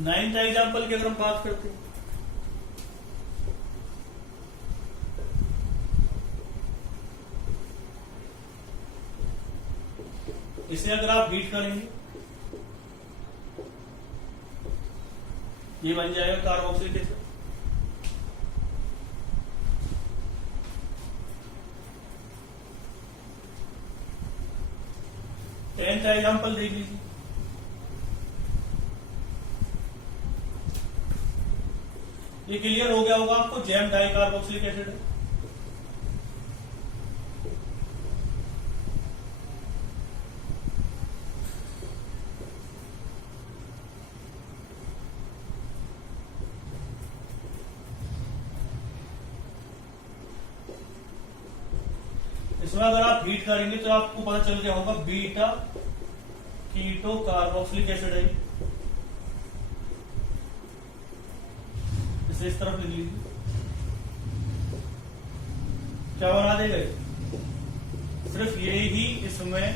Ninth example की अगर हम बात करते हैं, इसे अगर आप हीट करेंगे ये बन जाएगा कार्बोक्सिलिक एसिड। टेंथ एग्जाम्पल देख लीजिए, ये क्लियर हो गया होगा आपको, जैम डाई कार्बोक्सिलिक एसिड है। इसमें अगर आप हीट करेंगे तो आपको पता चल गया होगा बीटा कीटो कार्बोक्सिलिक एसिड है। इसे इस तरफ लिख लीजिए, क्या बना देगा, सिर्फ ये ही इसमें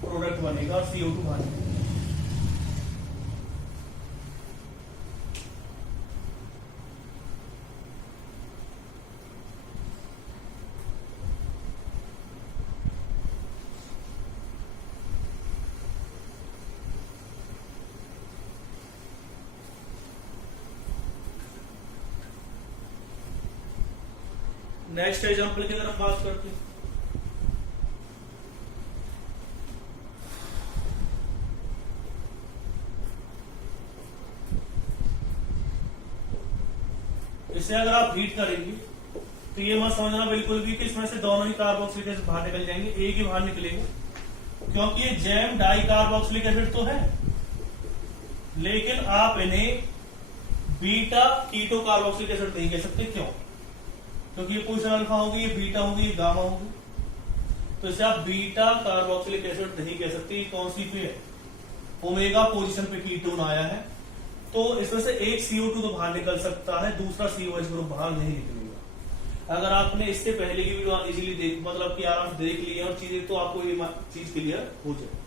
प्रोडक्ट बनेगा और CO2 बनेगा। नेक्स्ट एग्जाम्पल की तरफ बात करते हैं, इसे अगर आप हीट करेंगे तो ये मत समझना बिल्कुल भी कि इसमें से दोनों ही कार्बोक्सिलिक एसिड बाहर निकल जाएंगे, एक ही बाहर निकलेगा, क्योंकि ये जैम डाई कार्बोक्सिलिक एसिड तो है, लेकिन आप इन्हें बीटा कीटो कार्बोक्सिलिक एसिड नहीं कह सकते। क्यों? क्योंकि ये पोजीशन अल्फा होगी, ये बीटा होगी, ये गामा होगी, तो इसे आप बीटा कार्बोक्सिलिक एसिड नहीं कह सकते। ये कौन सी पे है, ओमेगा पोजीशन पे कीटोन आया है, तो इसमें से एक CO2 तो बाहर निकल सकता है, दूसरा COH ग्रुप बाहर नहीं निकलेगा। अगर आपने इससे पहले की वीडियो इजीली देख, मतलब कि आराम से देख लिया और चीजें, तो आपको ये चीज क्लियर हो जाए।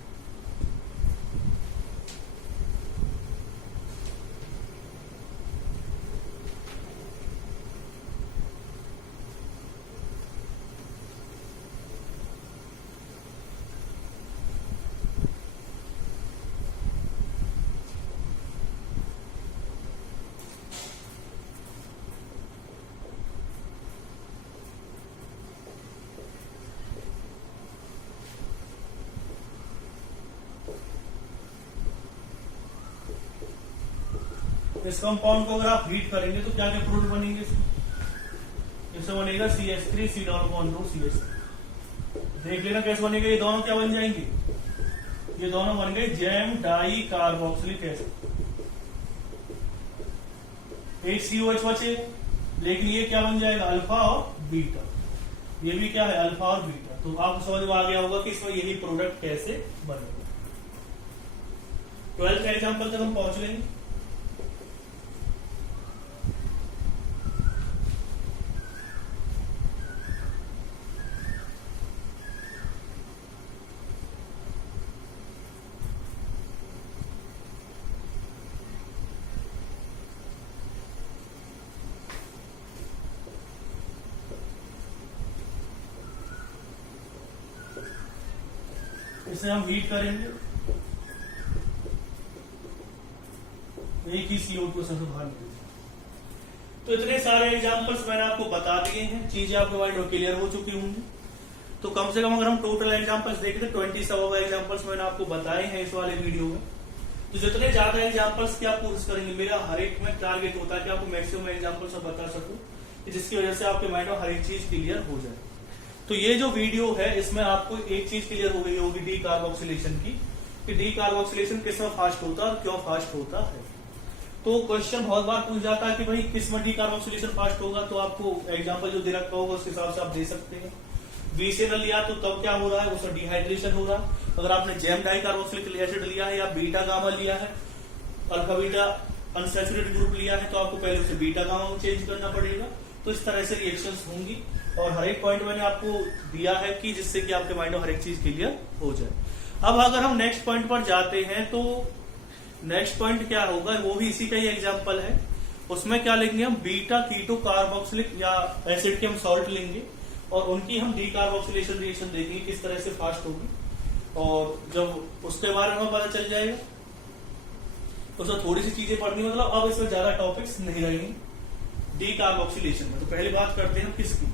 इस कंपाउंड को अगर आप हीट करेंगे तो क्या क्या प्रोडक्ट बनेंगे, इससे बनेगा CH3 C double bond CH। देख लेना कैसे बनेगा, ये दोनों क्या बन जाएंगे, ये दोनों बन गए जैम डाई कार्बोक्सिलिक एसिड। एक COH बचे, लेकिन ये क्या बन जाएगा, अल्फा और बीटा। ये भी क्या है, अल्फा और बीटा। तो आपको समझ में आ गया होगा कि इसमें यही प्रोडक्ट कैसे बनेगा। 12th एग्जाम्पल तक हम पहुंच गए। इसे हम हीट करेंगे, एक ही CO2 से बाहर निकलेगा। तो इतने सारे एग्जांपल्स मैंने आपको बता दिए हैं, चीजें आपके माइंड में क्लियर हो चुकी होंगी। तो कम से कम अगर हम टोटल एग्जांपल्स देखें तो 27 एग्जांपल्स मैंने आपको बताए हैं इस वाले वीडियो में। तो जितने ज्यादा एग्जांपल्स की आप कोशिश करेंगे, मेरा हर एक में टारगेट होता है कि आपको मैक्सिमम एग्जांपल्स बता सकूं, जिसकी वजह से आपके माइंड में हर एक चीज क्लियर हो जाए। तो ये जो वीडियो है इसमें आपको एक चीज क्लियर हो गई होगी डी कार्बोक्सिलेशन की, कि डी कार्बोक्सिलेशन किस में फास्ट होता है और क्यों फास्ट होता है। तो क्वेश्चन बहुत बार पूछ जाता है कि भाई किस में डी कार्बोक्सिलेशन फास्ट होगा, तो आपको एग्जांपल जो दे रखा होगा उस हिसाब से आप दे सकते हैं। VCNL लिया तो तब क्या हो रहा है, उसमें डिहाइड्रेशन हो रहा है। अगर आपने जैम डाई कार्बोक्सिलिक एसिड लिया है या बीटा गामा लिया है, अल्फा बीटा अनसैचुरेटेड ग्रुप लिया है, तो आपको पहले उसे बीटा गामा में चेंज करना पड़ेगा। तो इस तरह से रिएक्शंस होंगी और हर एक पॉइंट मैंने आपको दिया है कि जिससे कि आपके माइंड में हर एक चीज क्लियर हो जाए। अब अगर हम नेक्स्ट पॉइंट पर जाते हैं तो नेक्स्ट पॉइंट क्या होगा, वो भी इसी का ही एग्जांपल है। उसमें क्या लेंगे हम, बीटा कीटो कार्बोक्सिलिक या एसिड के हम सॉल्ट लेंगे और उनकी हम डीकार्बोक्सिलेशन रिएक्शन देखेंगे किस तरह से फास्ट होगी, और जब उसके बारे में हमें पता चल जाएगा तो उसमें थोड़ी सी चीजें पढ़नी, मतलब अब इसमें ज्यादा टॉपिक्स नहीं रहेंगे डीकार्बोक्सिलेशन में। तो पहले बात करते हैं किसकी,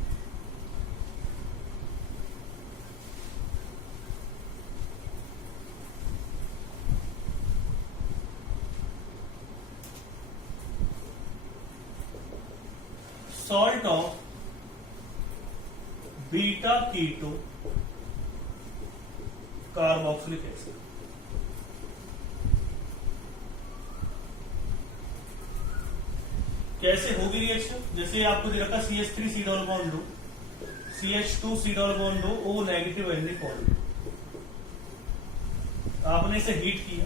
salt of beta keto carboxylic acid. कैसे होगी रिएक्शन, जैसे आपको दे रखा CH3 C डबल बॉन्ड दो, CH2 C डबल बॉन्ड दो, O नेगेटिव एनडी पॉजिटिव। आपने इसे हीट किया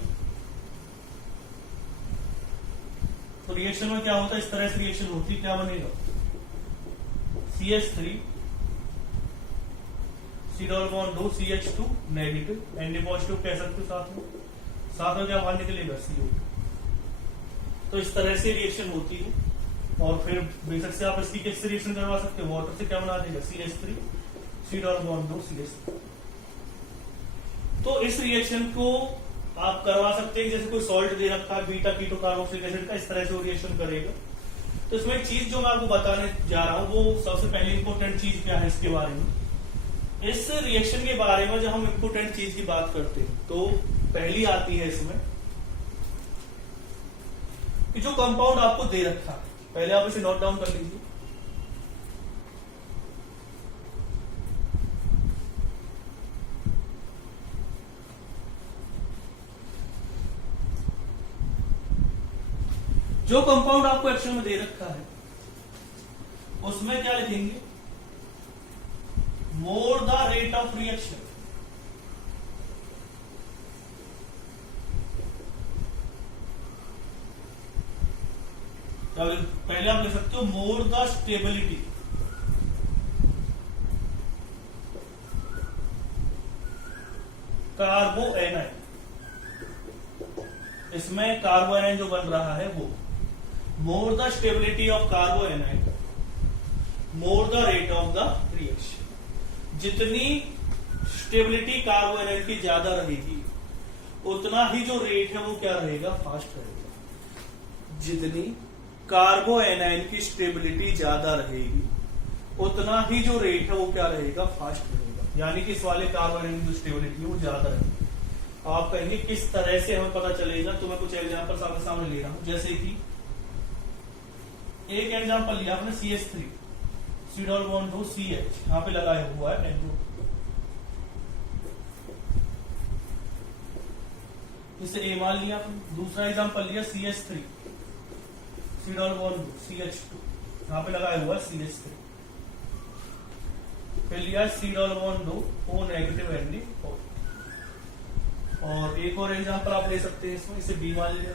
तो रिएक्शन में क्या होता है, इस तरह से रिएक्शन होती है, क्या बनेगा, CH3 C डबल बॉन्ड दो, CH2 नेगेटिव एनडी पॉजिटिव कह सकते हो, साथ में क्या बाहर निकलेगा, CO। तो इस तरह से रिएक्शन होती है। और फिर बेशक से आप इसकी किससे रिएक्शन करवा सकते हो, वाटर से क्या बना देगा, CH3 C डबल बॉन्ड दो, CH3। तो इस रिएक्शन को आप करवा सकते हैं, जैसे कोई सॉल्ट दे रखा है बीटा कीटो कार्बोक्सिलिक एसिड का, इस तरह से वो रिएक्शन करेगा। तो इसमें एक चीज जो मैं आपको बताने जा रहा हूं, वो सबसे पहले इंपॉर्टेंट चीज क्या है इसके बारे में। इस रिएक्शन के बारे में जब हम इंपॉर्टेंट चीज की बात करते हैं तो पहली आती है इसमें कि जो कंपाउंड आपको दे रखा है, पहले आप इसे नोट डाउन कर लीजिए। जो कंपाउंड आपको एक्शन में दे रखा है उसमें क्या लिखेंगे, more the rate of reaction. पहले आप लिख सकते हो मोर द स्टेबिलिटी, कार्बो एनाइन, इसमें कार्बो एनाइन जो बन रहा है वो, more the stability of कार्बो A9, more the rate of the reaction. जितनी स्टेबिलिटी कार्बो एनाइन की ज्यादा रहेगी उतना ही जो रेट है वो क्या रहेगा, फास्ट रहेगा। जितनी कार्बो एनाइन की स्टेबिलिटी ज्यादा रहेगी उतना ही जो रेट है वो क्या रहेगा, फास्ट रहेगा। यानी कि इस वाले कार्बो एनाइन की जो स्टेबिलिटी है वो ज्यादा रहेगी। आप कहेंगे किस तरह से हमें पता चलेगा, तो मैं कुछ एग्जांपल आपके सामने ले रहा हूं। जैसे कि एक एग्जांपल लिया आपने CH3 C डबल बॉन्ड दो, CH यहां पे लगाया हुआ है N2, इसे A मान लिया आपने। दूसरा एग्जांपल लिया CH3 C डबल बॉन्ड दो, CH2 यहां पे लगाया हुआ है CH3। फिर लिया C डबल बॉन्ड दो, O नेगेटिव एनडी। और एक और एग्जांपल आप ले सकते हैं इसमें, इसे B मान लिया।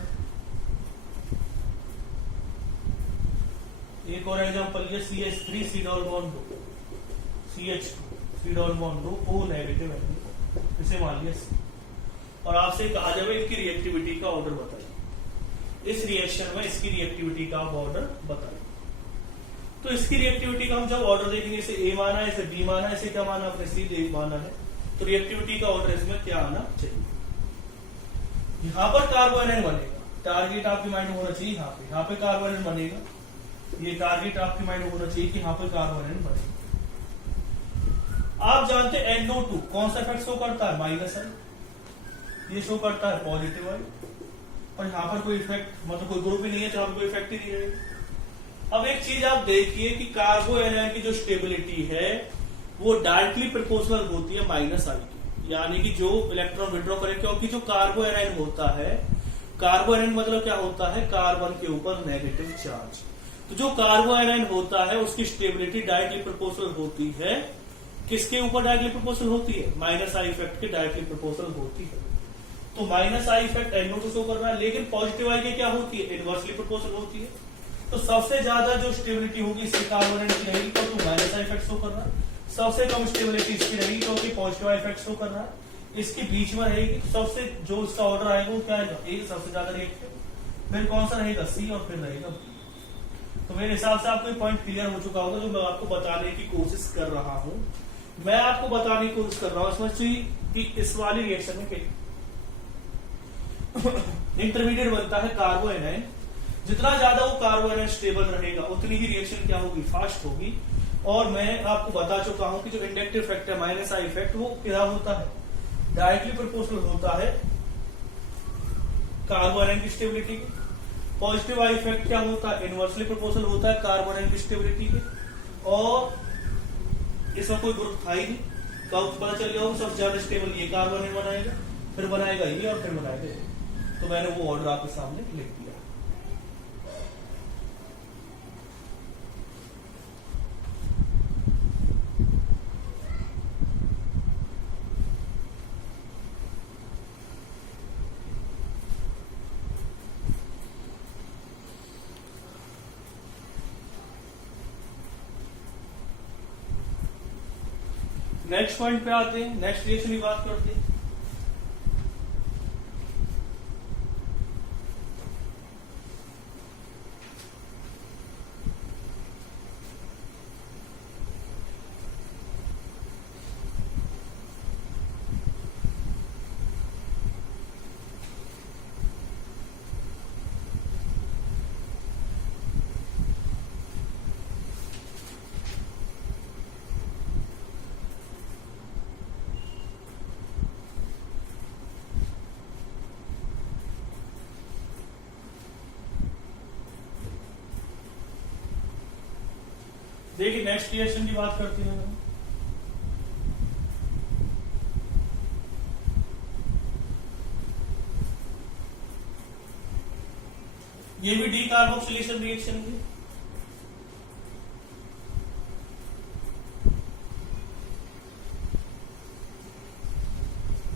एक और एग्जांपल लिया CH3 C डबल बॉन्ड दो, CH2 C डबल बॉन्ड दो, O नेगेटिव एनडी, इसे मान लिया C। और आपसे कहा जाए इनकी रिएक्टिविटी का ऑर्डर बताइए, इस रिएक्शन में इसकी रिएक्टिविटी का ऑर्डर बताइए। तो इसकी रिएक्टिविटी का हम जब ऑर्डर देखेंगे, इसे A माना है, इसे B माना है, इसे क्या माना अपने C D माना है, तो रिएक्टिविटी का ऑर्डर इसमें क्या आना चाहिए। यहां पर कार्बो एनाइन बनेगा, टारगेट आपके माइंड में होना चाहिए यहाँ पे कार्बो एनाइन बनेगा, ये टारगेट आपके माइंड में होना चाहिए कि यहाँ पर कार्बो एनाइन बनेगा। आप जानते हैं NO2 कौन सा इफेक्ट शो करता है, माइनस है, ये शो करता है पॉजिटिव है, और यहाँ पर कोई इफेक्ट, मतलब कोई ग्रुप ही नहीं है, जहां पर कोई इफेक्ट ही नहीं रहेगा। अब एक चीज आप देखिए कि कार्बो एनाइन की जो स्टेबिलिटी है वो डायरेक्टली प्रोपोर्शनल होती है माइनस आई की, यानी कि जो इलेक्ट्रॉन विड्रॉ करे, क्योंकि जो कार्बो एनाइन होता है, कार्बो एनाइन मतलब क्या होता है, कार्बन के ऊपर नेगेटिव चार्ज। तो जो कार्बो एनाइन होता है उसकी स्टेबिलिटी डायरेक्टली प्रोपोर्शनल होती है, किसके ऊपर डायरेक्टली प्रोपोर्शनल होती है, माइनस आई इफेक्ट के डायरेक्टली प्रोपोर्शनल होती है। तो minus I effect NO2 show कर रहा है, लेकिन पॉजिटिव आई की क्या होती है, इनवर्सली प्रोपोर्शनल होती है। तो सबसे ज्यादा जो स्टेबिलिटी होगी इसकी कार्बो एनाइन की रहेगी, तो माइनस आई इफेक्ट शो कर रहा है। सबसे कम स्टेबिलिटी इसकी रहेगी क्योंकि पॉजिटिव इफेक्ट शो कर रहा है। इसके बीच में रहेगी। सबसे जो इसका ऑर्डर आएगा वो क्या आएगा, ए सबसे ज्यादा रिएक्टिव, फिर कौन सा रहेगा सी, और फिर रहेगा बी। तो मेरे हिसाब से आपको ये पॉइंट क्लियर हो चुका होगा जो मैं आपको बताने की कोशिश कर रहा हूं। मैं आपको बताने की कोशिश कर रहा हूं इसमें कि इस वाली रिएक्शन में इंटरमीडिएट बनता है कार्बो एनायन। जितना ज्यादा वो कार्बो एनायन स्टेबल रहेगा उतनी ही रिएक्शन क्या होगी, फास्ट होगी। और मैं आपको बता चुका हूं कि जो इंडक्टिव इफेक्ट है माइनस आई इफेक्ट, वो क्या होता है, डायरेक्टली प्रोपोर्शनल होता है कार्बो एनायन की स्टेबिलिटी के। पॉजिटिव आई इफेक्ट क्या होता है, इनवर्सली प्रोपोर्शनल होता है कार्बो एनायन की स्टेबिलिटी के। और इसमें कोई ग्रुप था ही नहीं, कब पता चल गया सबसे ज्यादा स्टेबल ये कार्बो एनायन बनाएगा, फिर बनाएगा ये, और फिर बनाएगा ये। तो मैंने वो ऑर्डर आपके सामने लिख दिया। नेक्स्ट पॉइंट पे आते हैं, नेक्स्ट रिएक्शन की बात करते हैं। देखिए नेक्स्ट रिएक्शन की बात करते हैं हम। ये भी डी कार्बोक्सिलेशन रिएक्शन है।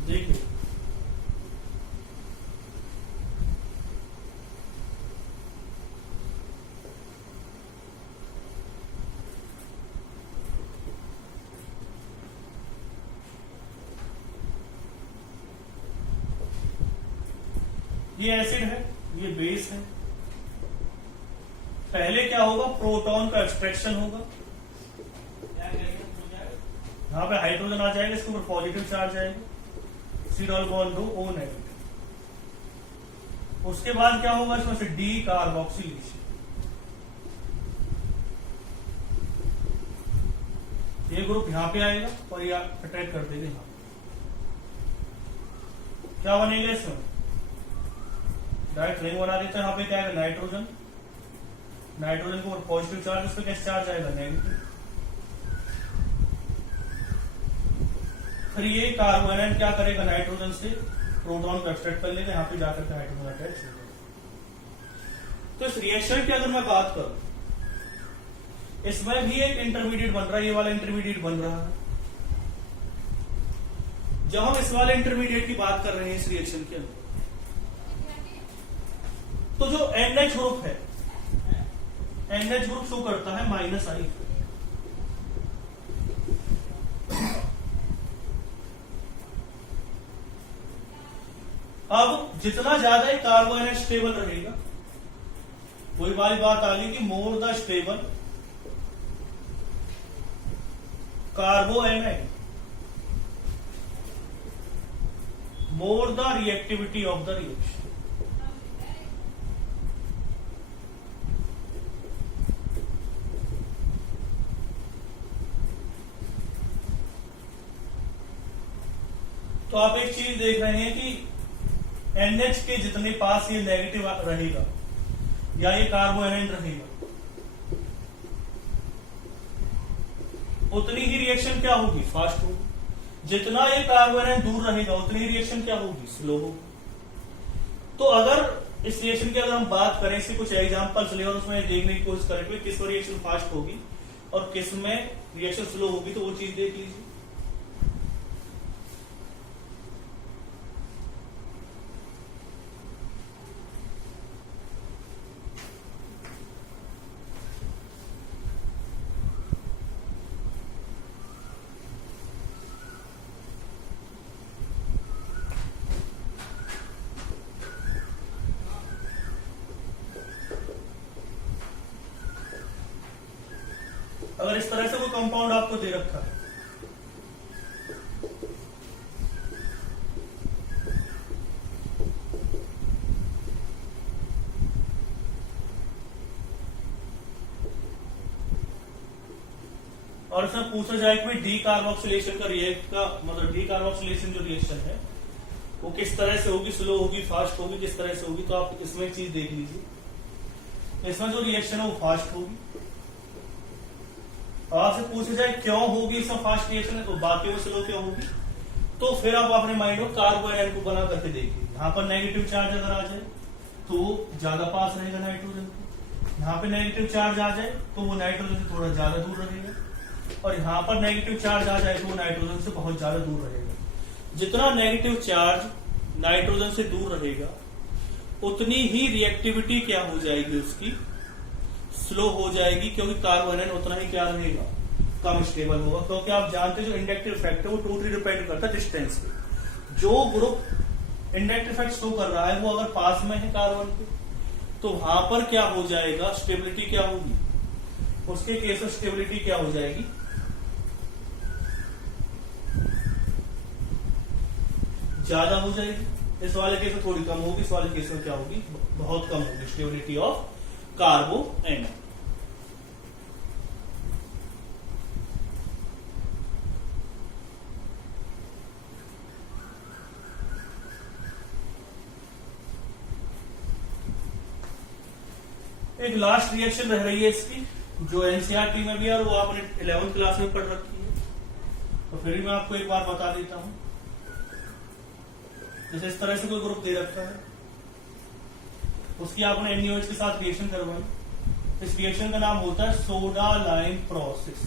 देखिए ये एसिड है, ये बेस है। पहले क्या होगा, प्रोटॉन का एक्सट्रैक्शन होगा, यहां पे हाइड्रोजन आ जाएगा, इसके ऊपर पॉजिटिव चार्ज आएगा, सिडॉल बॉन्ड दो ओ नेगेटिव। उसके बाद क्या होगा, इसमें से डी कार्बोक्सिलेशन। ये ग्रुप यहां पे आएगा और ये अटैक कर देगा यहां। क्या बनेगा इसमें, डायरेक्ट रिंग बना देते हैं। यहाँ पे क्या आएगा, नाइट्रोजन, नाइट्रोजन के ऊपर पॉजिटिव चार्ज, उस पर कैसे चार्ज आएगा, नेगेटिव। फिर ये कार्बो एनायन क्या करेगा, नाइट्रोजन से प्रोटॉन को एक्सट्रैक्ट कर लेगा, यहाँ पे जाकर के हाइड्रोजन अटैच हो जाएगा। तो इस रिएक्शन की अगर मैं बात करूं, इसमें भी एक इंटरमीडिएट बन रहा है, ये वाला इंटरमीडिएट बन रहा है। जब हम इस वाले इंटरमीडिएट की बात कर रहे हैं इस रिएक्शन के अंदर, तो जो NH ग्रुप है, NH ग्रुप शो करता है माइनस आई। अब जितना ज्यादा ही कार्बो एनायन स्टेबल रहेगा, वही वाली बात आ गई कि more the stable कार्बो anion more the reactivity of the reaction. तो आप एक चीज देख रहे हैं कि NH के जितने पास ये नेगेटिव रहेगा या ये कार्बो एनायन रहेगा, उतनी ही रिएक्शन क्या होगी, फास्ट होगी। जितना ये कार्बो एनायन दूर रहेगा उतनी ही रिएक्शन क्या होगी, स्लो होगी। तो अगर इस रिएक्शन की अगर हम बात करें, इसके कुछ एग्जांपल्स ले और उसमें देखने की कोशिश करें कि किस में रिएक्शन फास्ट होगी और किस में रिएक्शन स्लो होगी, तो वो चीज देख लीजिए। अगर इस तरह से कोई कंपाउंड आपको दे रखा है, और इसमें पूछा जाए कि डी कार्बोक्सिलेशन का रिएक्ट का मतलब डी कार्बोक्सिलेशन जो रिएक्शन है वो किस तरह से होगी, स्लो होगी, फास्ट होगी, किस तरह से होगी, तो आप इसमें एक चीज देख लीजिए। इसमें जो रिएक्शन है वो फास्ट होगी। आपसे पूछा जाए क्यों होगी इसमें फास्ट रिएक्शन है, तो बाकी में स्लो क्यों होगी, तो फिर आप अपने माइंड में कार्बो आयन को बना करके देखिए। यहाँ पर नेगेटिव चार्ज अगर आ जाए तो वो ज्यादा पास रहेगा नाइट्रोजन को, यहाँ पे नेगेटिव चार्ज आ जाए तो वो नाइट्रोजन से थोड़ा ज्यादा दूर रहेगा, और यहाँ पर नेगेटिव चार्ज आ जाए तो वो नाइट्रोजन से बहुत ज्यादा दूर रहेगा। जितना नेगेटिव चार्ज नाइट्रोजन से दूर रहेगा उतनी ही रिएक्टिविटी क्या हो जाएगी, उसकी स्लो हो जाएगी, क्योंकि कार्बन आयन उतना ही क्या रहेगा, कम स्टेबल होगा। क्योंकि आप जानते हैं जो इंडक्टिव इफेक्ट है वो टोटली डिपेंड करता है डिस्टेंस पे। जो ग्रुप इंडक्टिव इफेक्ट शो कर रहा है वो अगर पास में है कार्बन के, तो वहां पर क्या हो जाएगा, स्टेबिलिटी क्या होगी, उसके केस में स्टेबिलिटी क्या हो जाएगी, ज्यादा हो जाएगी। इस वाले केस में थोड़ी कम होगी, इस वाले केस में क्या होगी, बहुत कम होगी स्टेबिलिटी ऑफ कार्बो आयन। एक लास्ट रिएक्शन रह रही है इसकी, जो एनसीईआरटी में भी है और वो आपने 11th क्लास में पढ़ रखी है, तो फिर भी मैं आपको एक बार बता देता हूं। जैसे इस तरह से कोई ग्रुप दे रखा है, उसकी आपने NaOH के साथ रिएक्शन करवाई। इस रिएक्शन का नाम होता है सोडा लाइम प्रोसेस।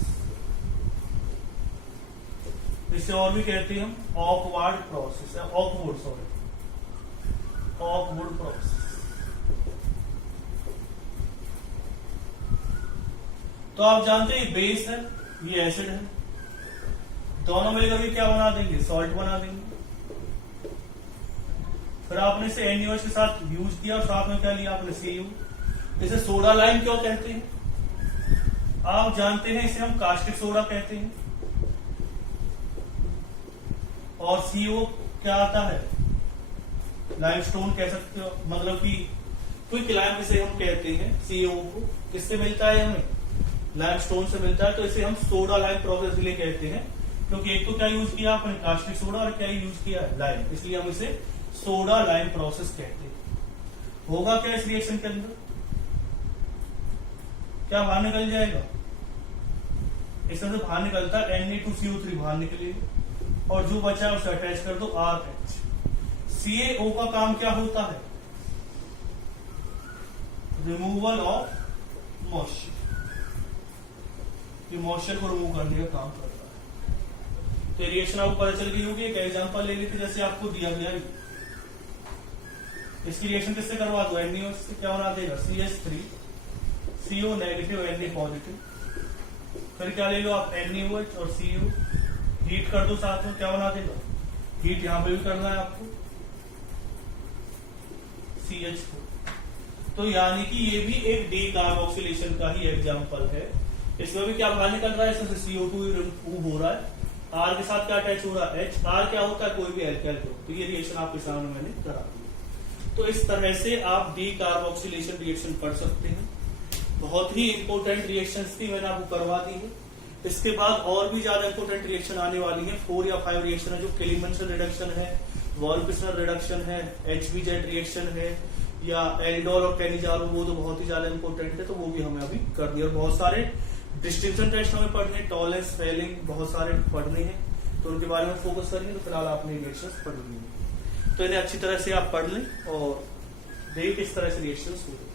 इसे और भी कहते हैं हम ऑकवर्ड प्रोसेस, ऑकवुड प्रोसेस। तो आप जानते हैं ये बेस है, ये एसिड है, दोनों मिलकर के क्या बना देंगे, सॉल्ट बना देंगे। फिर आपने इसे NaOH के साथ यूज किया और साथ में क्या लिया आपने, Cu। इसे सोडा लाइम क्यों कहते हैं, आप जानते हैं इसे हम कास्टिक सोडा कहते हैं। और Cu क्या आता है, लाइमस्टोन कह सकते हो, मतलब कि क्विक लाइम जिसे हम कहते हैं। Cu को किससे मिलता है, हमें लाइमस्टोन से मिलता है। तो इसे हम सोडा लाइम प्रोसेस इसलिए कहते हैं क्योंकि एक तो क्या यूज किया आपने, कास्टिक सोडा, और क्या यूज किया, लाइम, इसलिए हम इसे सोडा लाइम प्रोसेस कहते हैं। होगा क्या इस रिएक्शन के अंदर, क्या बाहर निकल जाएगा, इसमें से बाहर निकलता है Na2CO3 बाहर निकलेगा, और जो बचा है उसे अटैच कर दो RH। CaO का काम क्या होता है, रिमूवल ऑफ मॉइस्चर, ये मॉइस्चर को रिमूव करने का काम करता है। तो रिएक्शन आपको पता चल गई होगी। एक एग्जांपल ले लेते जैसे आपको दिया गया, इसकी रिएक्शन किससे करवा दो, NaOH से, क्या बना देगा, CH3 CO negative Na positive. फिर क्या ले लो आप, NaOH और Cu हीट कर दो साथ में, क्या बना देगा, हीट यहां पे भी करना है आपको, CH4। तो यानी कि ये भी एक डी कार्बोक्सिलेशन का ही एग्जांपल है। इसमें भी क्या बाहर निकल रहा है, इसमें CO2 रिमूव हो रहा है, R के साथ क्या अटैच हो रहा है, H। R क्या होता है, कोई भी एल्काइल ग्रुप। तो ये रिएक्शन आपके सामने मैंने करा दी। तो इस तरह से आप डी कार्बोक्सिलेशन रिएक्शन पढ़ सकते हैं। बहुत ही इंपॉर्टेंट रिएक्शंस थी, मैंने आपको करवा दी है। इसके बाद और भी ज्यादा इंपॉर्टेंट रिएक्शन आने वाली है, 4 या 5 रिएक्शन है, जो केलिमंसन रिडक्शन है, वॉल्पिसनर रिडक्शन है, HBZ रिएक्शन है, या एल्डोल और कैनिजारो, वो तो बहुत ही ज्यादा इंपॉर्टेंट है, तो वो भी हमें अभी करनी है। और बहुत सारे डिस्टिंक्शन टेस्ट हमें पढ़ने, टॉलरेंस, फेलिंग, बहुत सारे पढ़ने हैं, तो उनके बारे में फोकस करेंगे। तो फिलहाल आपने रिएक्शंस पढ़ ली है, तो इन्हें अच्छी तरह से आप पढ़ लें और देखिए किस तरह से रिएक्शंस होते हैं।